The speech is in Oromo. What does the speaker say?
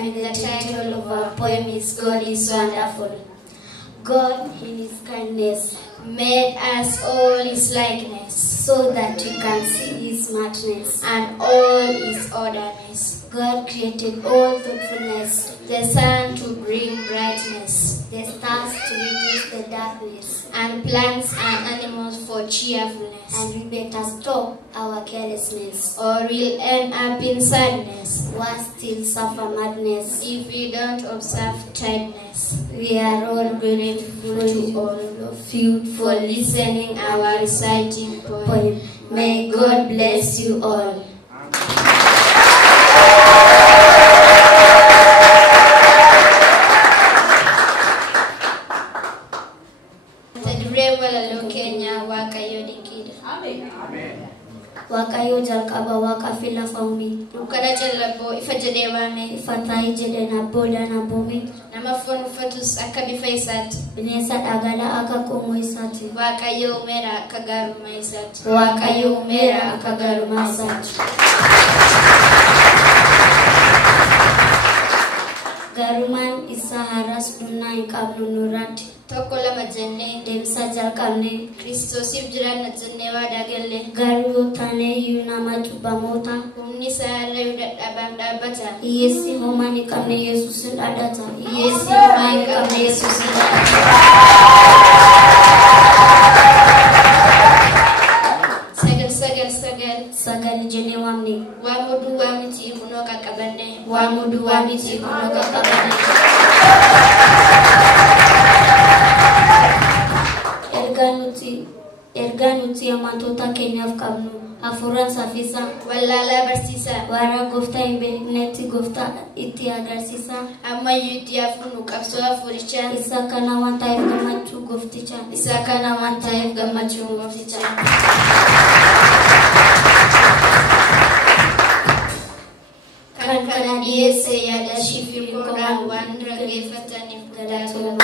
and the title of our poem is God is Wonderful. God, in His kindness, made us all His likeness, so that we can see His smartness and all His orderliness. God created all thoughtfulness, the sun to bring brightness, the stars to reduce the darkness, and plants and animals for cheerfulness. And we better stop our carelessness, or we'll end up in sadness, worse still suffer madness, if we don't observe tidiness. We are all grateful to all of you for listening our reciting poem. May God bless you all. Wakayo jalkaba wakafila faumi ukada jalabo ifajedewame ifatai jedena boda na bumi na mafonu fatus akabifaisat binesat agala akakomoisati wakayo mera akagaru maisat wakayo mera akagaru maisat garuman isaharas dunai kabnunurati Tokola majene demsa jalkamne Kristo sibjiran najene wadagelle garu tane yuna majuba mota umni sare udat abang dabata Yesi homani kamne Yesusin adata Yesi homani kamne Yesusin adata Sagal jene wamni wamudu wamiti kunoka kabane wamudu wamiti kunoka kabane Erganuti amantota kenyaf kabnu afuran safisa walala barsisa wara gofta imbeneti gofta iti agarsisa amma yuti afunu kapso afuricha isakana wanta ifgamachu gofticha isakana wanta ifgamachu gofticha Kan kana diese ya da shifi mkoran wandra gefatani fgadatu